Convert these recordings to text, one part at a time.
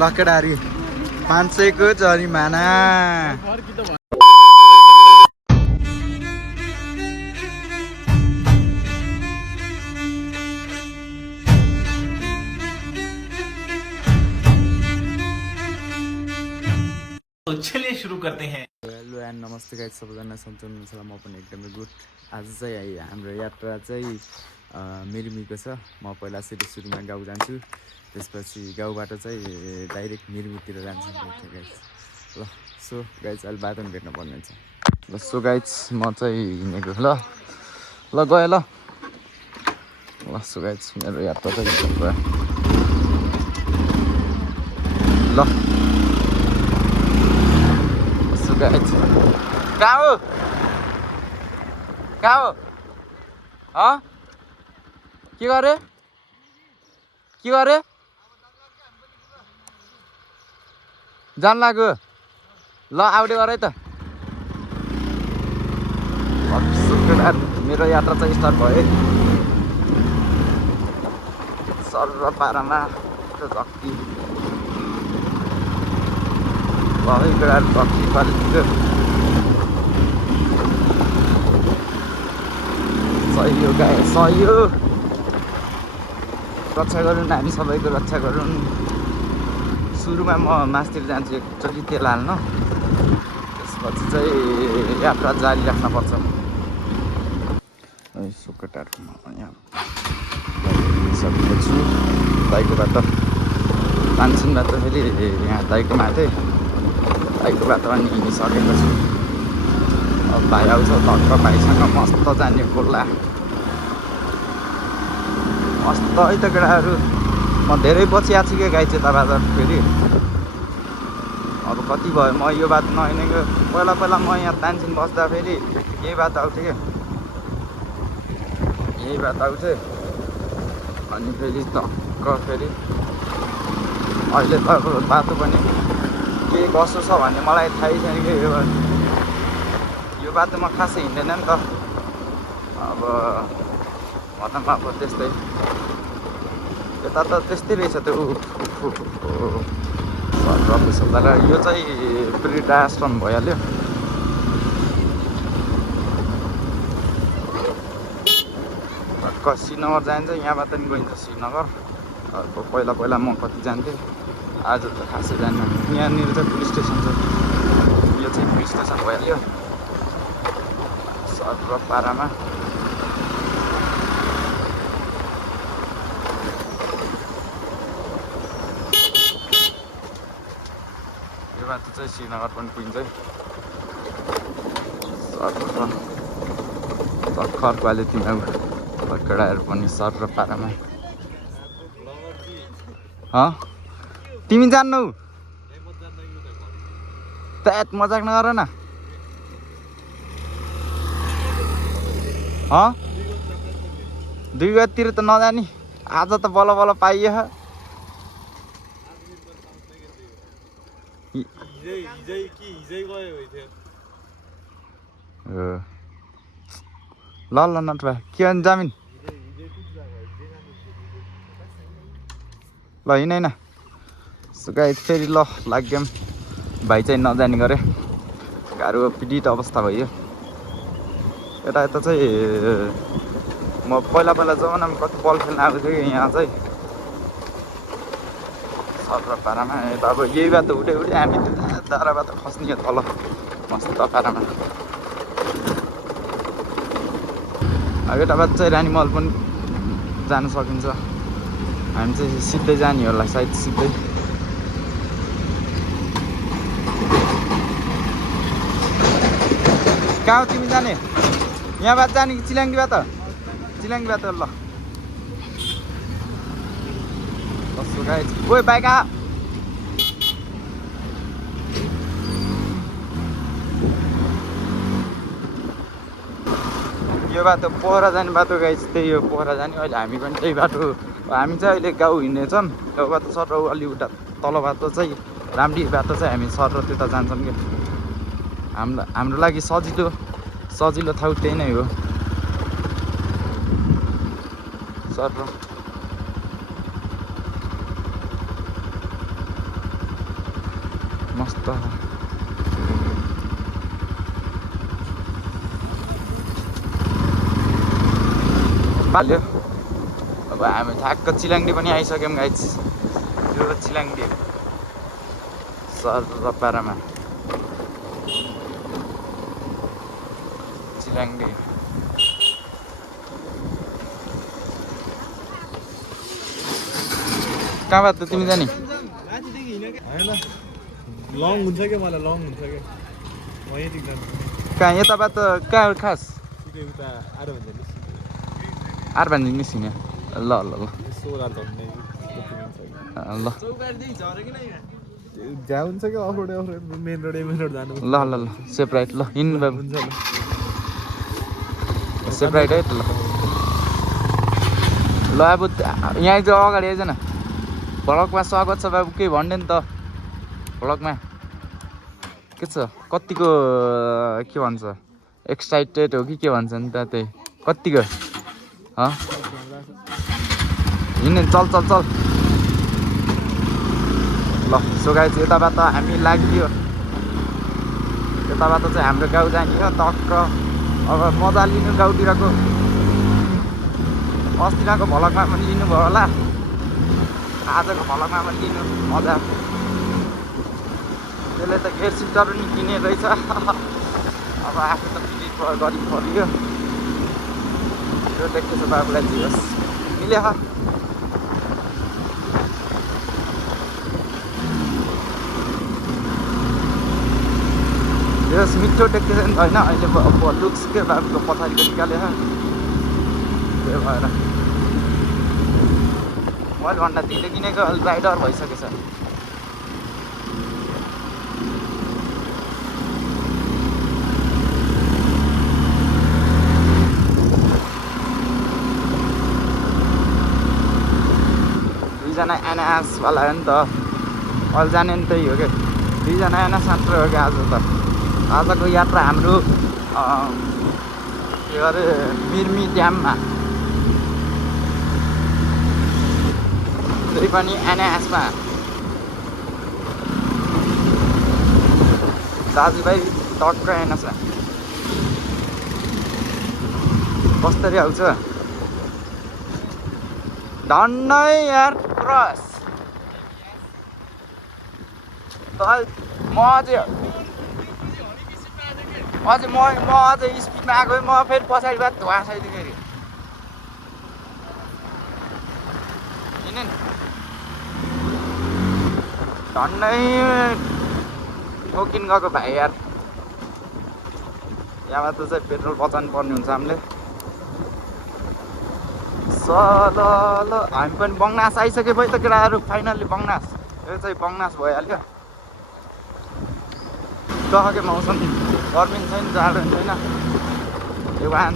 लकडारी 500 को जरिमाना। तो चलिए शुरू करते हैं। हेलो एन्ड नमस्ते गाइस, सबैजना सन्चै हुनुहुन्छ? म पनि एकदमै गुड। आज चाहिँ हाम्रो यात्रा चाहिँ मिरमीको छ। म पहिला सुरुमा गाउँ जान्छु, त्यसपछि गाउँबाट चाहिँ डाइरेक्ट मिरमीतिर जान्छु गाइस। ल सो गाइस अहिले बाटो भेट्नु पर्ने हुन्छ। ल सो गाइस म चाहिँ हिँडेको ल गएँ ल सो गाइस मेरो यात्रा चाहिँ गयो ल। गाइस कहाँ हो के गरे जान लाग्यो ल आउटे गरे त। मेरो यात्रा चाहिँ स्टार्ट भयो सर्व पारामा झक्की झक्की पारेको सही हो गाई, सही हो। रक्षा गरौँ हामी सबैको रक्षा गरौँ। सुरुमा म मासतिर जान्छु एकचोटि तेल हाल्न, त्यसपछि चाहिँ यात्रा जारी राख्नुपर्छ। सोकटारमा यहाँ सकेको छु। दाइको बाटो तानसिन बाटो फेरि यहाँ दाइको माथि दाइको बाटो अनि हिँडिसकेको छु। अब भाइ आउँछ धक्क भाइसँग मस्त जाने गोला मस्त है त केटाहरू। म धेरै पछि आएको छु क्या गाई चेताबाट फेरि। अब कति भयो म यो बाटो नहिँडेको। पहिला म यहाँ तानसिन बस्दा फेरि यही बाटो आउँथेँ क्या, यही बाटो आउँथेँ। अनि फेरि धक्क फेरि अहिले त अब बाटो पनि के कसो छ भन्ने मलाई थाहै छैन कि। यो बाटोमा खासै हिँड्दैन नि त। अब भनौँ अब त्यस्तै यता त त्यस्तै रहेछ त्यो। यो चाहिँ वृद्धाश्रम भइहाल्यो। श्रीनगर जान्छ, यहाँबाट नि गइन्छ श्रीनगर। अब पहिला म कति जान्थेँ, आज त खासै जान्न। यहाँनिर चाहिँ पुलिस स्टेसन छ, यो चाहिँ पुलिस स्टेसन भइहाल्यो सर्व पारामा। यो बाटो चाहिँ श्रीनगर पनि पुगिन्छ है। सर्खर क्वालिटीमा केटाहरू पनि सर्व पारामा। तिमी जान्नौ त्यात मजाक नगर न। 2 गतितिर त नजानी, आज त बल्ल पाइयो। ल नटभा के भन्छ जामिन ल हिँड गाई फेरि ल लाग्यो। भाइ चाहिँ नजाने गरे, गाह्रो पीडित अवस्था भयो। यता चाहिँ म पहिला जमानामा कति बल खेल्न आएको थिएँ कि यहाँ चाहिँ सर्व पारामा। अब यही बाटो उठे हामी दारा बाटो खस्ने तल मस्त पारामा। अब यताबाट चाहिँ रानीमहल पनि जान सकिन्छ। हामी चाहिँ सिधै जाने होला सायद, सिधै। कहाँ हो तिमी जाने? यहाँबाट जाने कि चिलाङ्गीबाट? चिलाङ्गीबाट ल। कसो गाई ओइ बाइक आ। यो बाटो पोखरा जाने बाटो गाई, त्यही हो पोखरा जाने। अहिले हामी पनि त्यही बाटो, हामी चाहिँ अहिले गाउँ हिँड्नेछौँ। यो बाटो सर अलि उता तल बाटो चाहिँ रामडी बाटो चाहिँ हामी सर त्यता जान्छौँ क्या। हाम्रो लागि सजिलो ठाउँ त्यही नै हो सर। मस्त पाल्यो अब हामी ठ्याक्क चिलाङ्डी पनि आइसक्यौँ गाइस यो चिलाङ्डी सरपारामा चिलाङ्डी कहाँबाट त तिमी जाने लङ हुन्छ क्या मलाई लङ हुन्छ क्या वहीँदेखि जानु कहाँ यताबाट कहाँ खास उता आएर भन्दा आर भन्ने निस्किने ल ल ल सोह्र झन्डै ल जहाँ हुन्छ क्या अफरोड मेन रोड जानु ल ल ल सेपरेट ल हिँड्नु बाबु हुन्छ ल सेपरेट है त ल ल अब यहाँ आइज अगाडि आइज न भ्लगमा स्वागत छ बाबु केही भन्ने नि त भ्लगमा के छ कतिको के भन्छ एक्साइटेड हो कि के भन्छ नि त त्यही कतिको हिँड्ने चल चल चल ल सो गाइस यताबाट हामी लाग्यो यताबाट चाहिँ हाम्रो गाउँ जाने हो टक्क अब मजा लिनु गाउँतिरको अस्तिको भ्लगमा पनि लिनुभयो होला आजको भ्लगमा पनि लिनु मजा त्यसले त गेयर सिफ्टहरू नि किने रहेछ अब आफू त डिलिट गरी पर्यो त्यो देख्दैछ बाबुलाई दियोस् मिल्यो यस मिठो देख्दैछ नि त होइन अहिले लुक्स के बाबुको पछाडिको निकाल्यो त्यही भएर मैले भन्दा ढिलो किनेको राइडर भइसकेछ दुईजना एनएसवाला हो नि त अहिले जाने नि त्यही हो क्या दुईजना एनएस मात्र हो क्या आज त आजको यात्रा हाम्रो के अरे बिर्मी ड्याममा त्यही पनि एनएसमा दाजुभाइ टक्क एनएसमा कसरी आउँछ धन्नै यार क्रस म अझै म अझै स्पिडमा आएको म फेरि पछाडिबाट धुवा छैन फेरि किन धन्नै ठोकिन गएको भाइ यार यहाँबाट चाहिँ पेट्रोल बचाउनु पर्ने हुन्छ हामीले ल हामी पनि बङ्नास आइसके पछि त केटाहरू फाइनल्ली बङ्नास यो चाहिँ बङ्नास भइहाल्यो टहके मौसम गर्मी छैन जाडो छैन यो वाहन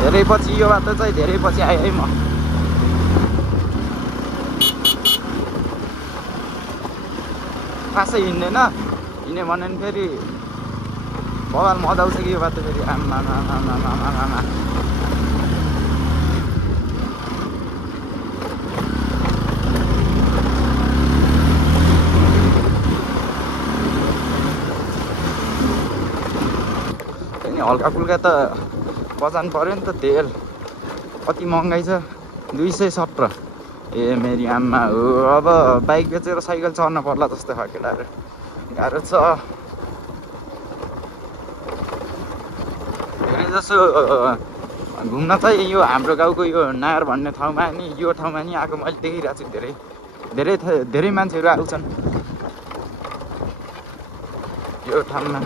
धेरै पछि यो बाटो चाहिँ धेरै पछि आएँ है म खासै हिँड्दैन हिँड्यो भने पनि फेरि बगाल मजा आउँछ कि यो बाटो फेरि आमा हल्का फुल्का त बचाउनु पऱ्यो नि त तेल कति महँगाइ छ 217 ए मेरी आमा हो अब बाइक बेचेर साइकल चढ्न पर्ला जस्तो छ केटाहरू गाह्रो छ धेरै जसो घुम्न चाहिँ यो हाम्रो गाउँको यो नायर भन्ने ठाउँमा नि यो ठाउँमा नि आएको मैले देखिरहेको छु धेरै मान्छेहरू आउँछन् यो ठाउँमा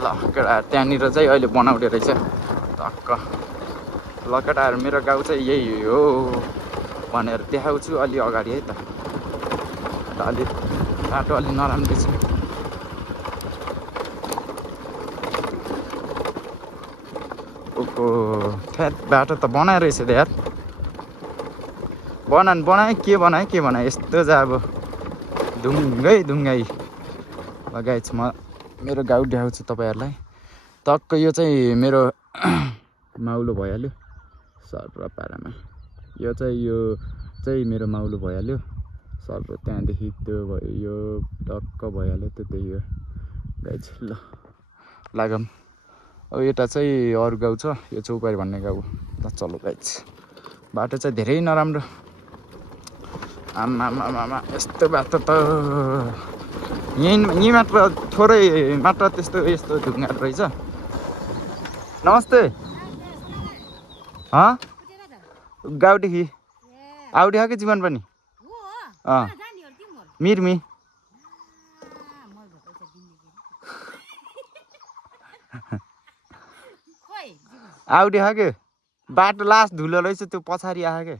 ल केटाहरू त्यहाँनिर चाहिँ अहिले बनाउँदै रहेछ टक्क ल केटाहरू मेरो गाउँ चाहिँ यही हो भनेर देखाउँछु अलि अगाडि है त अलि बाटो अलि नराम्रो छ ओको थ्याट बाटो त बनाएर रहेछ त यार बनाए के बनाए यस्तो चाहिँ अब ढुङ्गै लगाएछ म मेरो गाउँ देखाउँछु तपाईँहरूलाई। टक्क यो चाहिँ मेरो माउलो भइहाल्यो सर र पारामा। यो चाहिँ मेरो माउलो भइहाल्यो सर, त्यहाँदेखि त्यो भयो, यो टक्क भइहाल्यो त्यो त्यही हो गाइज। ल लागौँ। अब यता चाहिँ अरू गाउँ छ, यो चौपारी भन्ने गाउँ। ल चलो गाइज। बाटो चाहिँ धेरै नराम्रो, आमा यस्तो बाटो त यहीँ मात्र थोरै मात्र त्यस्तो यस्तो ढुङ्गाहरू रहेछ। नमस्ते। गाउँदेखि आउटे हो कि जीवन पनि मिरमी आउटे हो कि बाटो लास्ट धुलो रहेछ त्यो पछाडि आयो के।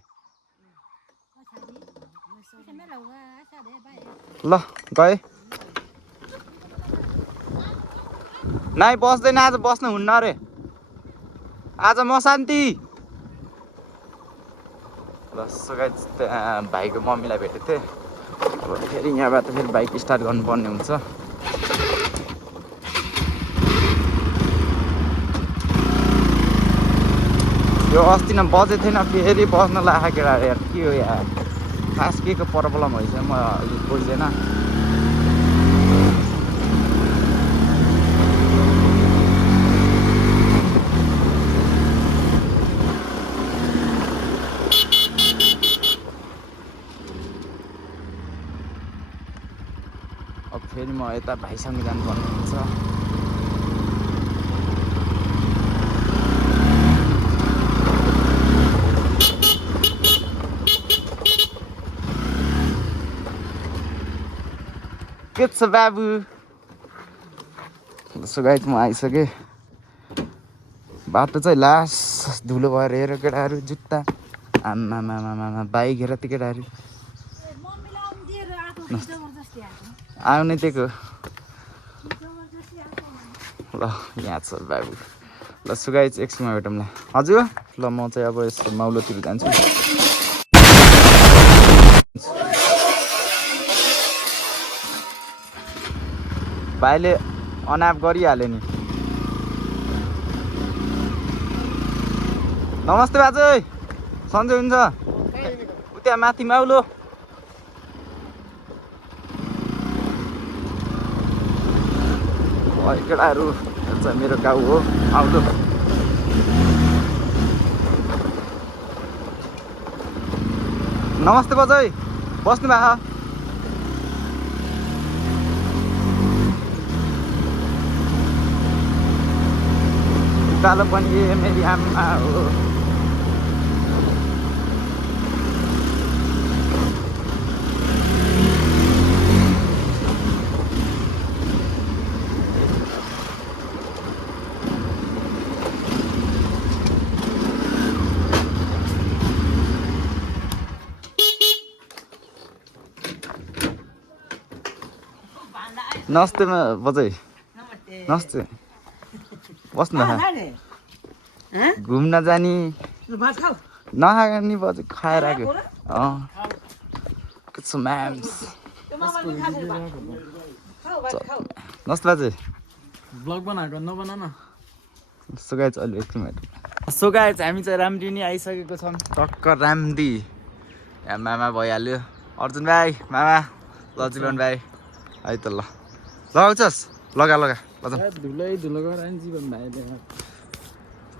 ल गए नाइ बस्दैन आज, बस्नु हुन्न अरे आज म शान्ति। ल गाइज त्यहाँ भाइको मम्मीलाई भेटेको थिएँ। अब फेरि यहाँबाट फेरि बाइक स्टार्ट गर्नुपर्ने हुन्छ। यो अस्ति न बजेको थिएन, फेरि बस्न लागेको केटाहरू यार, के हो यार खास के को प्रब्लम भएछ म बुझ्दैन। अब फेरि म यता भाइसँग जानुपर्ने हुन्छ। के छ बाबु? सो गाइज म आइसकेँ। बाटो चाहिँ लास्ट धुलो भएर हेर केटाहरू, जुत्ता आमामामा बाइक हेर त्यो केटाहरू आउने दिएको। ल यहाँ छ बाबु। ल सो गाइज एकछिनमा भेटौँ ल। हजुर ल म चाहिँ अब यस्तो माउलोतिर जान्छु। भाइले अनाप गरिहाल्यो नि। नमस्ते बाजे, सन्चै हुन्छ? उता माथि माउलो। केटाहरू चाहिँ मेरो गाउँ हो माउलो। नमस्ते बाजे, बस्नु भएको? उकालो पनि मेरी आमा हो। नमस्ते बजै। नमस्ते बस्नु घुम्न जाने नखाने बजे खाएर आएको। म्याम्स नमस्ते बाजे। ब्लग बनाएको नबना न। सो गाइज अलि एकछिन। सो गाइज हामी चाहिँ रामडी नि आइसकेको छौँ। टक्क रामडी यहाँ मामा भइहाल्यो। अर्जुन भाइ मामा, ल जीवन भाइ है त। ल लगाउँछस्? लगा ल धुलो गएर जीवन भाइ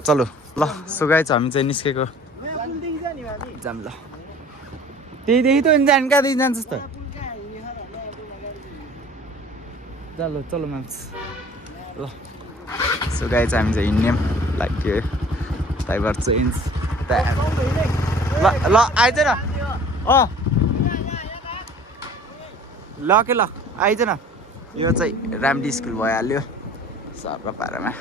चलो। ल सो गाइज हामी चाहिँ निस्केको जाम। ल त्यहीदेखि त जाने, कहाँदेखि जान्छस् त? चलो चलो मान्छ। ल सो गाइज हामी चाहिँ हिँड्ने लाइक ड्राइभर चेन्ज। ल ल आइज न। ल के ल आइज न। यो चाहिँ रामडी स्कुल भइहाल्यो सर र पारामा।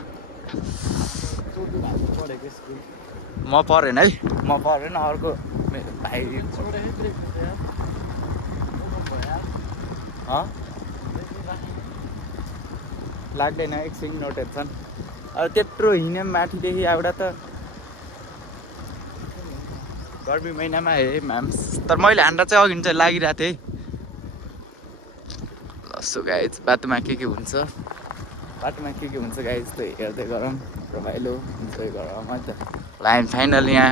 म पढेन है, म पढेन, अर्को मेरो भाइ लाग्दैन। एकछिन नोटेड छन्। अब त्यत्रो हिँड्यौँ माथिदेखि एउटा त गर्मी महिनामा हे म्याम्स। तर मैले हान्दा चाहिँ अघि चाहिँ लागिरहेको थिएँ है। ल सो गाइज बाटोमा के हुन्छ बाटोमा के हुन्छ गाइस त हेर्दै गरौँ रमाइलो इन्जोय गरौँ है त लाइन फाइनल यहाँ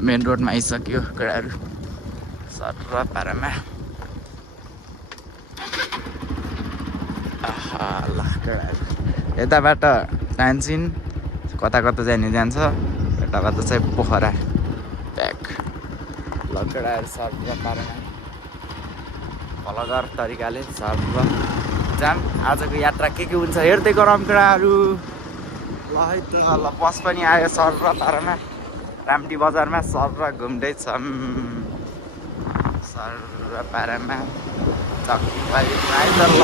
मेन रोडमा आइसक्यो केटाहरू सर र पारामा ल केटाहरू यताबाट तानसिन कता कता जाने जान्छ यता कता चाहिँ पोखरा ब्याक ल केटाहरू सर र पारामा अलग तरिकाले सर र जाम आजको यात्रा के हुन्छ हेर्दै गरौँ केटाहरू ल है त ल बस पनि आयो सर र पारामा रामडी बजारमा सर र घुम्दैछौँ सर र पारामा चक्की पारि आयो त ल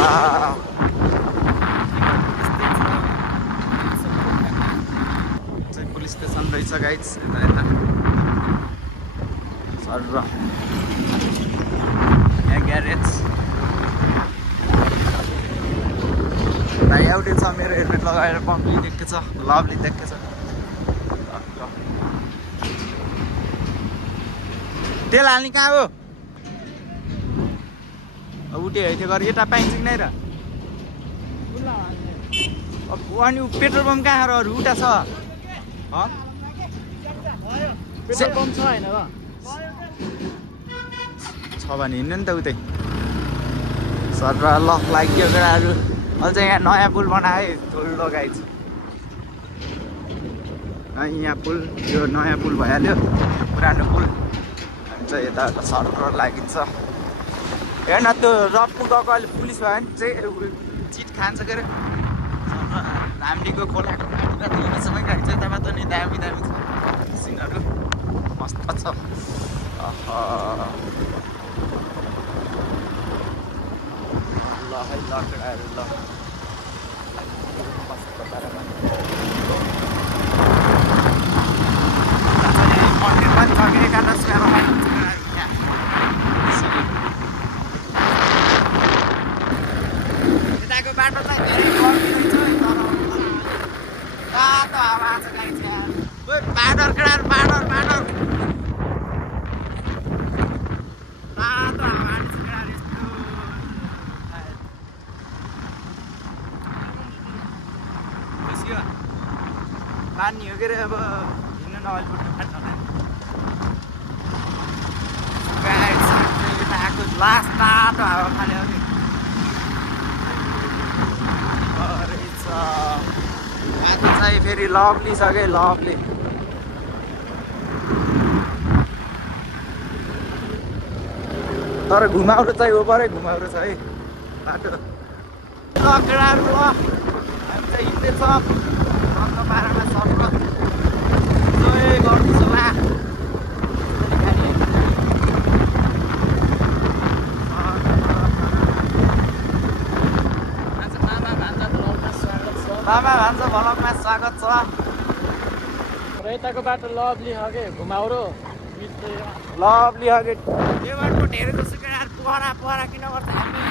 पुलिस स्टेसन रहेछ गाइस यता सर र यहाँ ग्यारेज एउटै छ मेरो हेलमेट लगाएर पम्पली देखेको छ लभली देखेको छ तेल हाल्ने कहाँ हो उठे है गरी यता पाइन्छ कि नै र अनि पेट्रोल पम्प कहाँ र अरू उता छ पेट्रोल पम्प छ होइन र छ भने हिँड्नु नि त उतै सर र ल लाग्यो केटाहरू अझ यहाँ नयाँ पुल बनायो ठुलो गाइज यहाँ पुल यो नयाँ पुल भइहाल्यो पुरानो पुल अनि चाहिँ यता सर लागिन्छ हेर्न त्यो रप्पु गएको अहिले पुलिस भयो भने चाहिँ चिट खान्छ के अरे रामडीको खोलाको बाटो सबै खान्छ यताबाट नि दामी दामी छ सिनहरू मस्त छ ल है ल केटाहरू ल मन्दिर पनि छ कि एकादशमा रमाइलो हुन्छ यताको बाटो चाहिँ धेरै गर्मी रहेछ तातो हावा आएको छ गाइस यार बाडर केटाहरू बाडर तातो हावा आएको छ केटाहरू यस्तो पानी हो के अरे अब हिँड्नु नअलि आएको लास्ट तातो हावा खाले हो कि रहेछ माथि चाहिँ फेरि लभली छ कि लभली तर घुमाउरो चाहिँ ओभरै घुमाउरो छ है बाटो केटाहरू ल हामी चाहिँ हिँड्दैछ पारामा सर्छ इन्जोय गर्दैछ ला मामा भान्जा भ्लगमा स्वागत छ र यताको बाटो लभली हो कि घुमाउरो लभली हो कि यो बाटो धेरै जस्तो केटाहरू पोखरा किन गर्छ हामी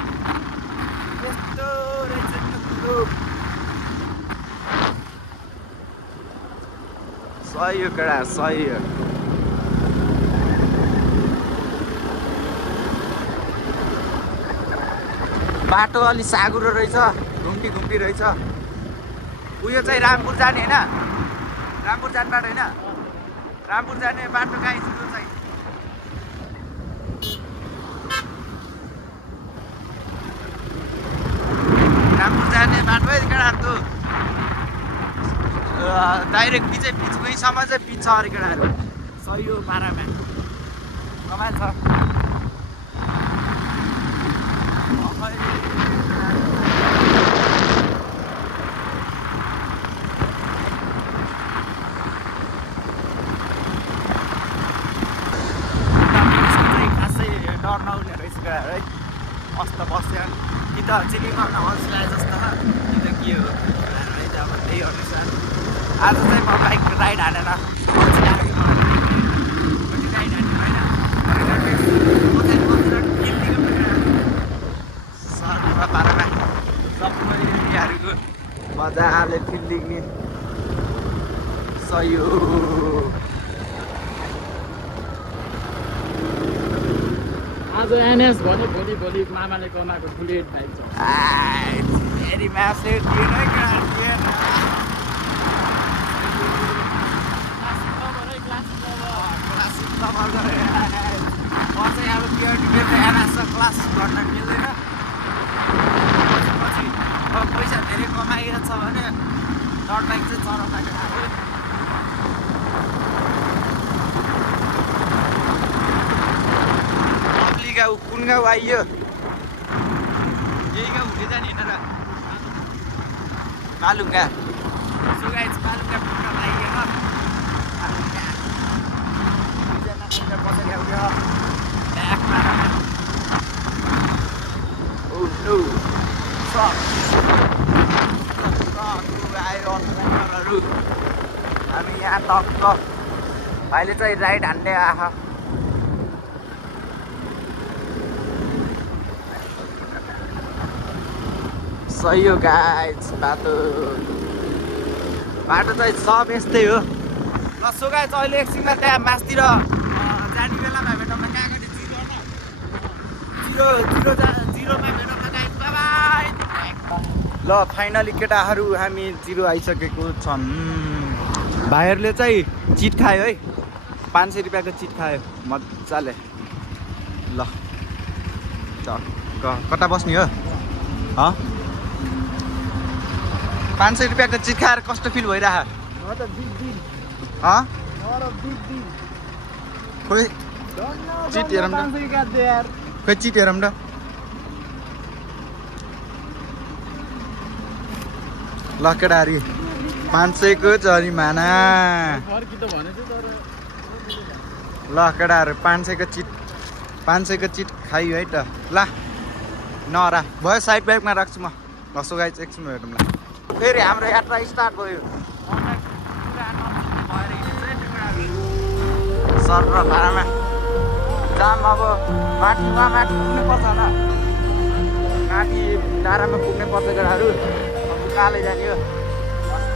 यस्तो रहेछ सही हो केटा सही हो बाटो अलि साँघुरो रहेछ घुम्टी रहेछ उयो चाहिँ रामपुर जाने होइन रामपुर जाने बाटो होइन रामपुर जाने बाटो कहाँ त्यो चाहिँ रामपुर जाने बाटो है केटाहरू डाइरेक्ट पिचैसम्म चाहिँ पिच छ अरे केटाहरू सही हो पारामा कमाल छ डर नहुने रहेछ केटाहरू है मस्त बस्यो कि त चिनीमा हौसला जस्तो कि त के हो अब त्यही अनुसार आज चाहिँ म बाइक राइड हानेर सर पारामा सबै एरियाहरूको मजाले फिल्डिङ सही हो आज एनएस भन्यो भोलि मामाले कमाएको बुलेट बाइक छ Very massive, you know, classic lover गरे म चाहिँ अब बियर टिकेट एनासा क्लास गर्न मिल्दैन पछि अब पैसा धेरै कमाइरहेछ भने डर बाइक चाहिँ चलाउँदाखेरि आयो अम्ली गाउँ कुन गाउँ आइयो यही गाउँ हुँदै जाने होइन र मालुङ्गा सुगाइज मालुङ्गा पुग्न आइयो मालुङ्गा दुईजना कसरी आउँयो ब्याक मार ओ नो आयो अन्धकारहरू हामी यहाँ टक्क भाइले चाहिँ राइड हान्दै आह सही हो गाइज बाटो चाहिँ सब यस्तै हो ल सो गाइज अहिले एकछिनमा त्यहाँ मासतिर जाने बेलामा भेटौँ न कहाँ गएर जिरोमा भेटौँ न गाइज बाई ल फाइनली केटाहरू हामी जिरो आइसकेको छन् भाइहरूले चाहिँ चिट खायो है 500 रुपियाँको चिट खायो मजाले ल चक्क कता बस्ने हो 500 रुपियाँको चिट खाएर कस्तो फिल भइरह खोइ चिट हेरौँ त खोइ चिट हेरौँ त ल केटाहरू 500 को जरिमाना ल केटाहरू 500 को चिट खाइयो है त ल नरा भयो साइड बाइकमा राख्छु म लसो गाइज एकछिन भेटौँ ल फेरि हाम्रो यात्रा स्टार्ट भयो सर र भाडामा जाम अब माथि पुग्नु पर्छ होला माथि डाँडामा पुग्ने पर्छ केटाहरू कालै जाने हो मस्त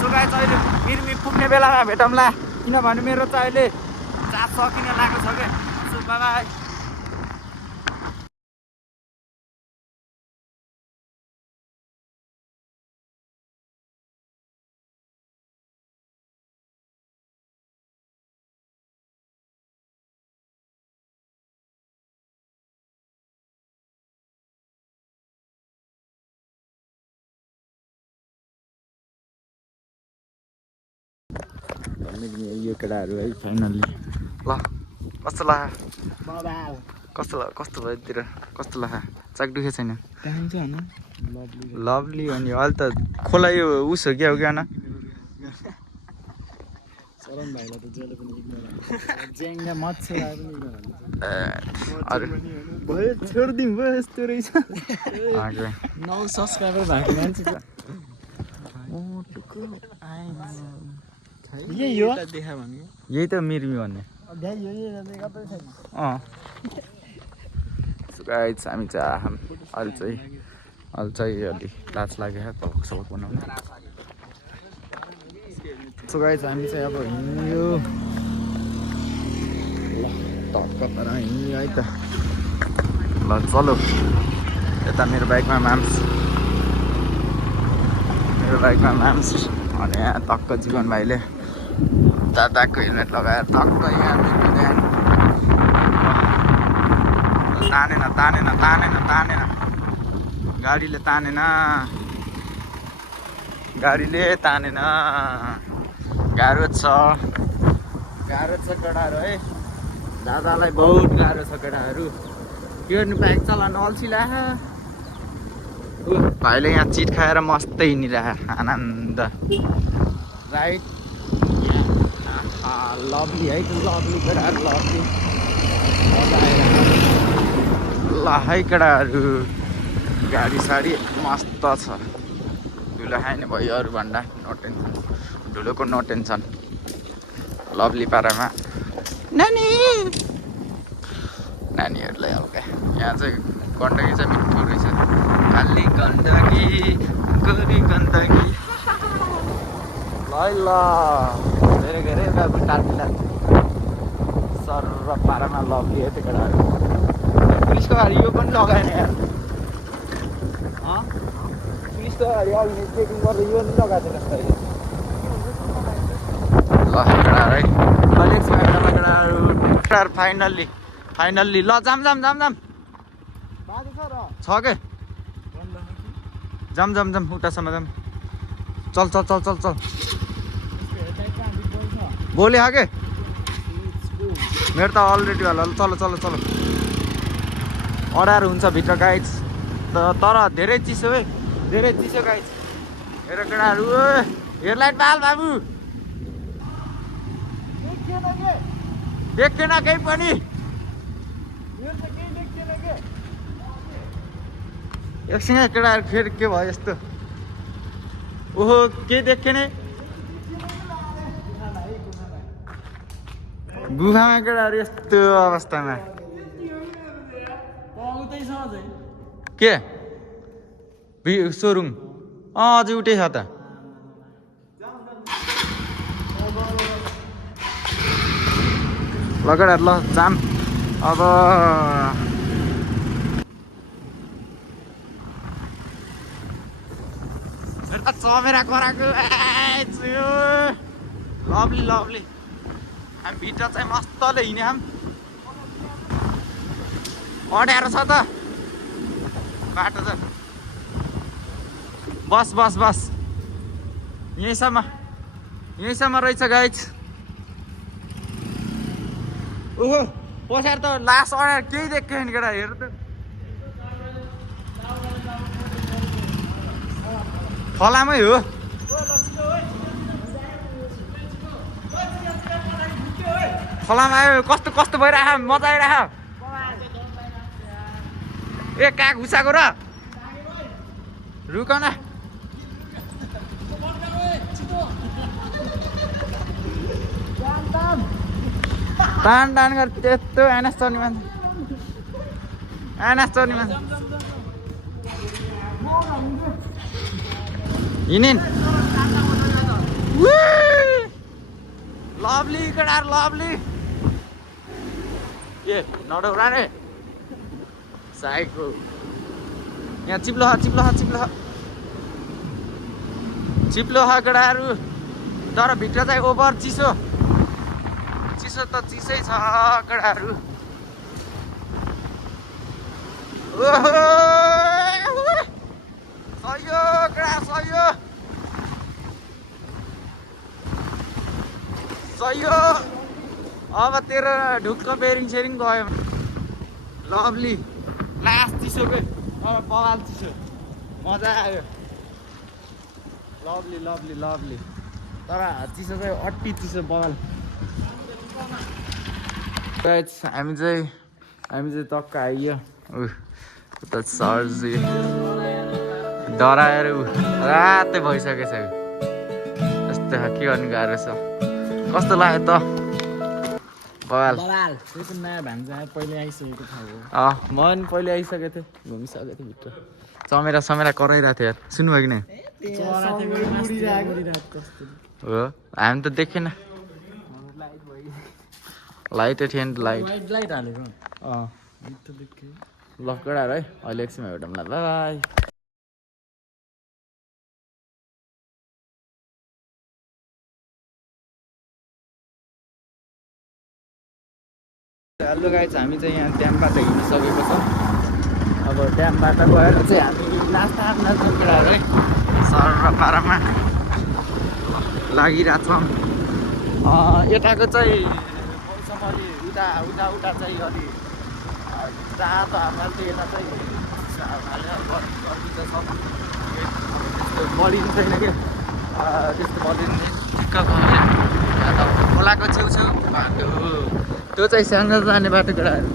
सुगाइज अहिले मिरमी पुग्ने बेलामा भेटौँला किनभने मेरो चाहिँ अहिले चार्ज सकिन लागेको छ क्या सो बाई यो केटाहरू है फाइनल्ली ल कस्तो लाग्यो कस्तो भयोतिर कस्तो लाग्यो चाक दुखेको छैन लभली अनि अहिले त खोला यो उस हो क्या हो क्या न छोडिदिउँ भयो यस्तो रहेछ 9 सब्सक्राइबर भएको मान्छे यही त मिर्मी भन्ने गाइज हामी चाहिँ अहिले चाहिँ अलि लाज लाग्यो तलक सबक बनाउने सो गाइज हामी चाहिँ अब हिँड्यो ल टक्क तर हिँड्यो है त ल चलो यता मेरो बाइकमा माम्स अनि यहाँ टक्क जीवन भाइले दादाको हेलमेट लगाएर टक्क यहाँ तानेन गाडीले तानेन गाह्रो छ केटाहरू है दादालाई बहुत गाह्रो छ केटाहरू यो बाइक चलाउनु अल्छी लाग्यो भाइले यहाँ चिट खाएर मस्तै हिँडिरह आनन्द राइट लभली है लभली केटाहरू लभली ल है केटाहरू गाडी साडी मस्त छ धुलो खाने भयो अरूभन्दा नो टेन्सन धुलोको नो टेन्सन लभली पारामा नानीहरूलाई हल्का यहाँ चाहिँ गण्डकी चाहिँ मिठो रहेछ खाली गण्डकी गोरी गण्डकी ल धेरै धेरै बाबु टार्मिला सर र पारामा लग्यो त्यो केटाहरू पुलिसको गाडी यो पनि लगाएन यार पुलिसको गाडी अघि चेकिङ गर्दा यो पनि लगाएको थिएन ल केटाहरू है अहिले एकछिन केटाहरू फाइनल्ली ल जाम छ के जाम उतासम्म जाम चल बोले के मेरो त अलरेडी होला चलो अडार हुन्छ भित्र गाइज तर धेरै चिसो है धेरै चिसो गाइज हेर केटाहरू हेडलाइट बाल बाबु देखेन केही पनि एकछिन केटाहरू फेरि के भयो यस्तो ओहो के देखेन गुफामा केटाहरू यस्तो अवस्थामा के सोरुम अझै उठै छ त ल केटाहरू ल जाम अब चमेरा कराएको लभली हामी भित्र चाहिँ मस्तले हिँड्ने हामी अड्यारो छ त बाटो चाहिँ बस यहीँसम्म रहेछ गाइज ओहो पछाडि त लास्ट अड्यारो केही देखेन केटा हेर त फलामै हो फलामा आयो कस्तो भइरह मजा आइरह ए कहाँ घुसाएको र रुक न टान गर त्यस्तो एनएस चढ्ने मान्छे हिँडिन् लभली केटाहरू लभली के नडौरा रे साइको यहाँ चिप्लो केटाहरू तर भित्र चाहिँ ओभर चिसो त चिसै छ केटाहरू ओहो सही अब तेरो ढुक्क बेरिङ गयो लभली लास्ट चिसो के अब बवाल चिसो मजा आयो लभली तर चिसो चाहिँ अट्टी चिसो बवाल हामी चाहिँ टक्क आइयो उता सर्जी डराएर रातै भइसकेछ यस्तो के गर्नु गाह्रो छ कस्तो लाग्यो त बवाल नयाँ भान्जा पहिले आइसकेको थाहा म पनि पहिले आइसकेको थिएँ घुमिसकेको थिएँ भित्र चमेरा कराइरहेको थियो यार सुन्नुभयो कि नै हो हामी त देखेन लाइटै थिएन लाइट हालेको ल केटाहरू है अहिले एकछिनमा भेटौँ ल बाई हेलो गाइज हामी चाहिँ यहाँ ड्यामबाट हिँडिसकेको छ अब ड्यामबाट गएर चाहिँ हामी नाच्दा केटाहरू है सर र पारामा लागिरहेछौँ यताको चाहिँ मौसम अलि उता चाहिँ अलि रातो हाल चाहिँ यता चाहिँ त्यस्तो बढिनु छैन क्या त्यस्तो बढिनु ठिक्क खोलाको छेउछेउ बाटो त्यो चाहिँ सानो जाने बाटो केटाहरू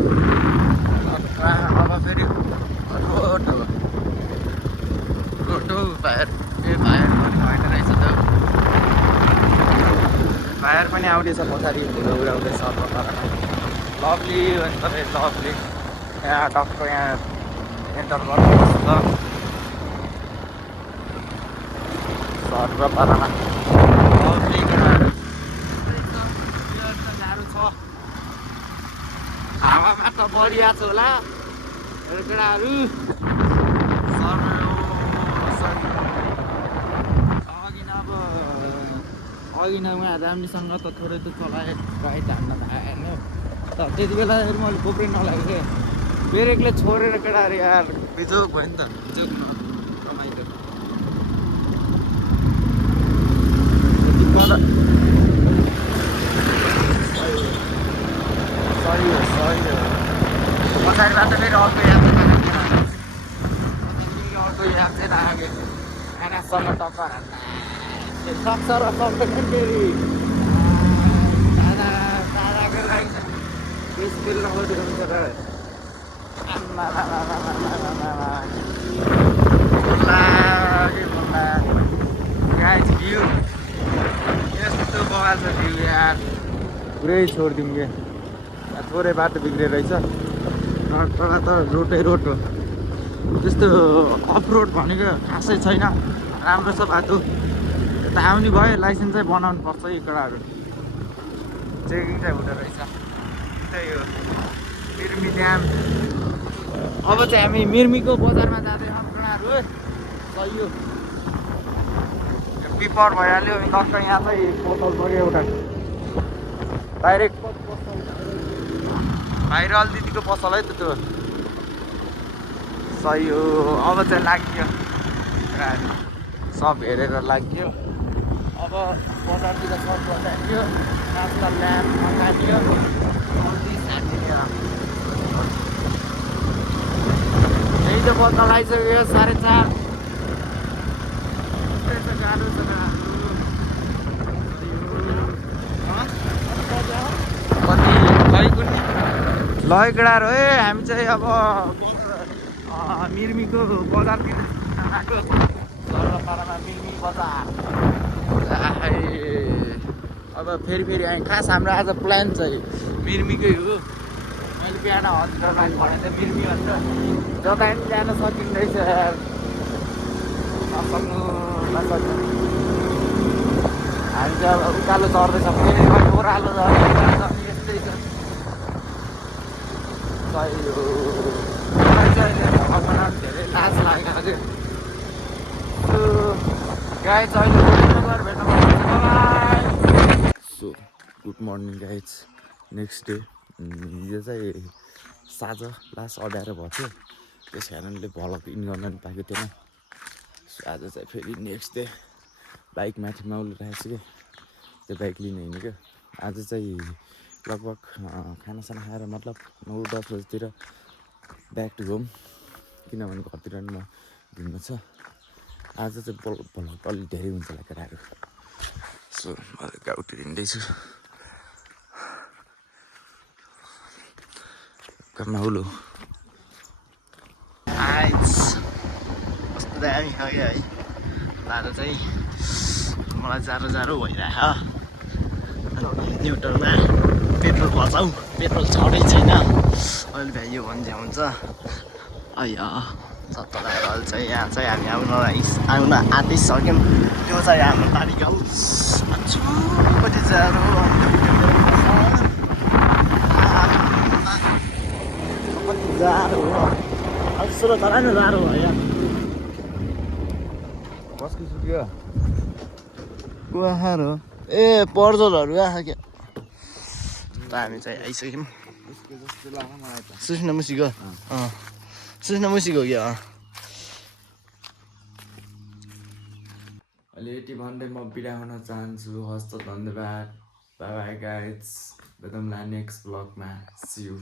अब फेरि रोटो भायर भायर पनि होइन रहेछ त भायर पनि आउँदैछ पछाडि उडाउँदैछ लभली भन्छ लभली यहाँ टक्क यहाँ एन्टर गर्नुपर्छ त सर र पारामा लभली केटाहरू हावामा त बढिरहेको छ होला केटाहरू अघि न उहाँ राम्रोसँग त थोरै त चलाएँ गाडी हान्न त आएन तर त्यति बेला मैले कोप्रै नलागेको थिएँ ब्रेकले छोडेर केटाहरू यार बिजोक भयो नि त बिजोक रमाइलो सही हो पछाडिबाट फेरि अर्को याद चाहिँ लाग्यो खानासँग टक्कर सक्छ र सक्दैन फेरि दादाको लागि त्यस बेल नगर्दै हुन्छ र गाइस भ्यू यस्तो बगाल छ भ्यू यार पुरै छोडिदिउँ क्या थोरै बाटो बिग्रेर रहेछ तर त रोडै रोड हो त्यस्तो अफ रोड भनेको खासै छैन राम्रो छ बाटो यता आउने भयो लाइसेन्स चाहिँ बनाउनु पर्छ यी कुराहरू चेकिङ चाहिँ हुँदो रहेछ त्यही हो मिर्मी ड्याम अब चाहिँ हामी मिर्मीको बजारमा जाँदैछौँ कुराहरू सही हो पिपर भइहाल्यो टक्क यहाँ चाहिँ पसल पऱ्यो एउटा डाइरेक्ट भाइरल दिदीको पसल है त त्यो सही हो अब चाहिँ लाग्यो सब हेरेर लाग्यो अब बजारतिर सब बजाइयो नास्ता ल्याब मगाइयो यही त बत्ता लगाइसक्यो 4:30 गाह्रो छ लय केटाहरू है हामी चाहिँ अब मिर्मीको बजारतिर आएको सरलपारामा मिर्मी बजार अब फेरि आएँ खास हाम्रो आज प्लान चाहिँ मिर्मीकै हो मैले बिहान हस्पिटल लानु भनेको थिएँ मिर्मी भनेर जता पनि जान सकिँदैछ नसक्नु हामी चाहिँ अब उकालो चढ्दैछ फेरि ओह्रालो चढ्दैछ यस्तै छ सही हो धेरै लाज लागेको थियो गाई चाहिँ so good morning guys next day हिजो चाहिँ साँझ लास्ट अड्याएर भएको थियो त्यस कारणले भ्लग इन गर्न पनि पाएको थिएन सो आज चाहिँ फेरि नेक्स्ट डे बाइक माथि उलिरहेको छु कि त्यो बाइक लिनु हिँडेको आज चाहिँ लगभग खानासाना खाएर मतलब 9-10 बजीतिर ब्याक टु होम किनभने घरतिर पनि म घुम्नु छ आज चाहिँ भ्लग अलिक धेरै हुन्छ होला केटाहरू सो म गाउँतिर हिँड्दैछु कमाउलो कस्तो दामी खायो है बाटो चाहिँ मलाई जाडो भइरहेको न्युट्रलमा पेट्रोल बचाउ पेट्रोल छँदै छैन अहिले भ्याइयो भने चाहिँ हुन्छ अಯ್या 70 आइरहल चाहिँ यहाँ चाहिँ हामी आउन आँटिसक्यौँ त्यो चाहिँ हाम्रो तारिक हो कति जाडो कति जाडो हो सुरु चला न जाडो भयो बस्की सुक्यो कुहार हो ए पर्जलहरू आएको क्या त हामी चाहिँ आइसक्यौँ सुस्न मुसीको क्या अहिले यति भन्दै म बिदा हुन चाहन्छु हस्त धन्यवाद बाई बाई गाइज भेटौँला नेक्स्ट ब्लगमा सी यू